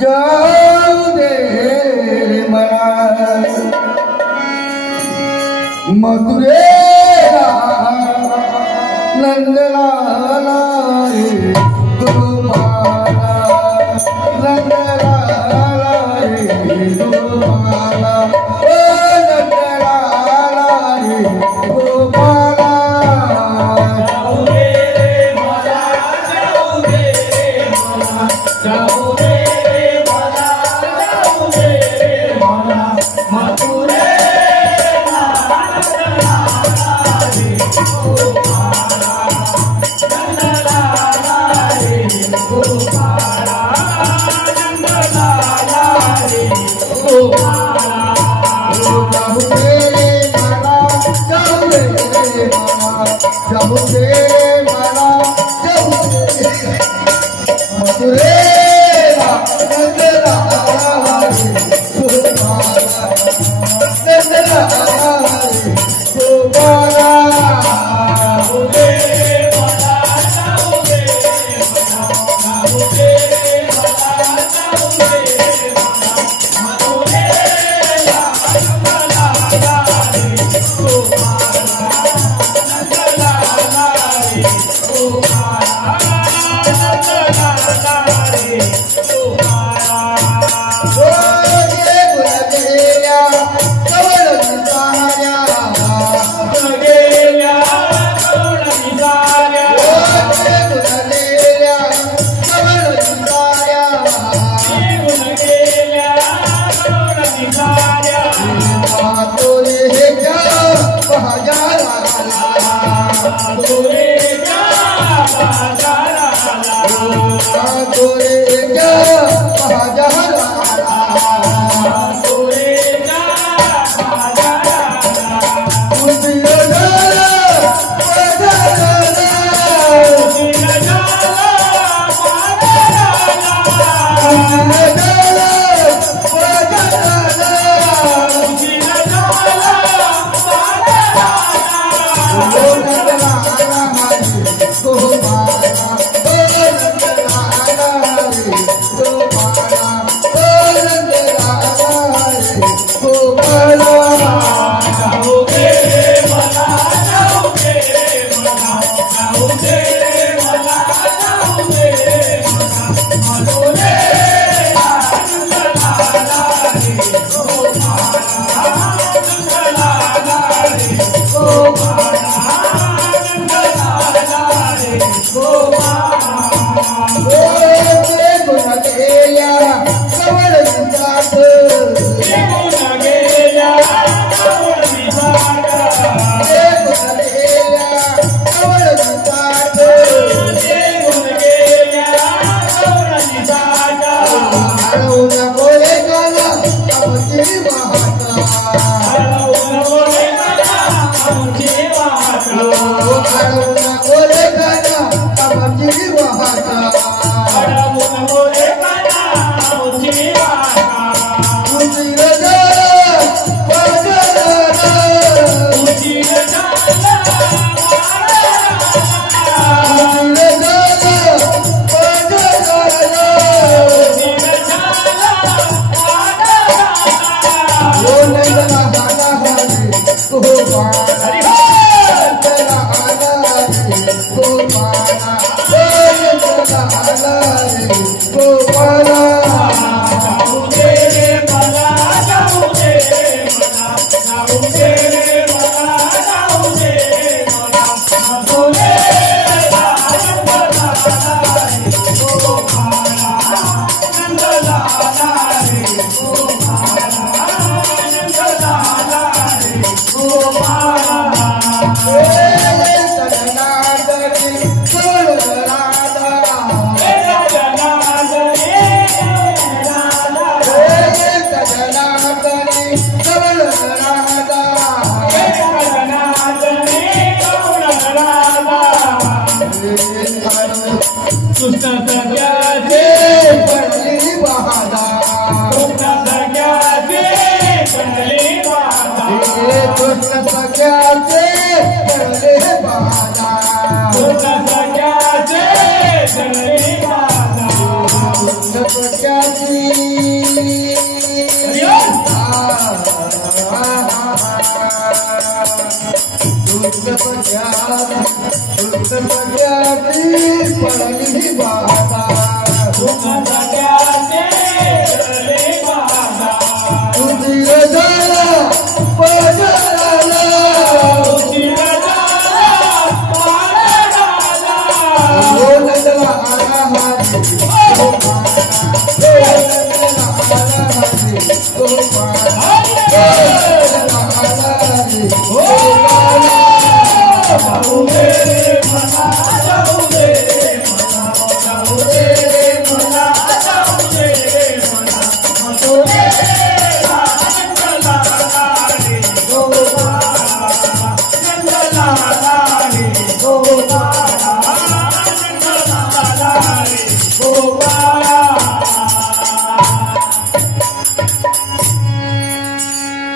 जाऊ दे मला मथुरेला नंदलाला रे गोपाला नंदलाला रे गोपाला ओ नंदलाला रे गोपाला जाऊ दे मला जाऊ दे मला जाऊ दे मला जाऊ दे मला मथुरेला जाऊ दे मला जाऊ दे मथुरेला नंदलाला रे गोपाला नंदलाला रे गोपाला जाऊ दे मला जाऊ दे मला जाऊ दे मला जाऊ दे मला मथुरेला नंदलाला रे गोपाला नंदलाला रे गोपाला नंदलाला रे गोपाला ओ गे गुणदेया कवळ निसाऱ्या गेल्या कवळ निसाऱ्या ओ गे गुणदेया कवळ निसाऱ्या निघून गेल्या कवळ निसाऱ्या तोरे हे जा बहाजारा तुरेच्या बाजाराला तोरे हे जा बहाजारा तुरेच्या बाजाराला उशीर झाला बाजाराला उशीर झाला जाऊ दे मला जाऊ दे मला जाऊ दे मला जाऊ दे मला मथुरेला नंदलाला रे गोपाला नंदलाला रे गोपाला नंदलाला रे गोपाला निघून गेल्या कवळ निसाऱ्या निघून गेल्या कवळ निसाऱ्या हरवून बोले मला आमची वाटा हरवून बोले मला आमची वाटा उशीर झाला उशीर जाऊ दे मला जाऊ दे मला जाऊ दे मला जाऊ दे मला मथुरेला नंदलाला रे गोपाला नंदलाला रे गोपाला नंदलाला रे गोपाला कृष्ण सग्याचे पडली बहादा कृष्ण सग्याचे पडली बाधा कृष्ण सख्याचे पडले बहादा कृष्ण सग्याचे पडली बाधा पट्याची पडली बाधा तुझी रजाला पजाला हो नंदला आला हाजी हो नंदला आला हाजी हो नंदला आला हाजी हो जाऊ दे मला जाऊ दे मला जाऊ दे मला जाऊ दे मला जाऊ दे नंदला लाली नंदला लाली नंदला लाली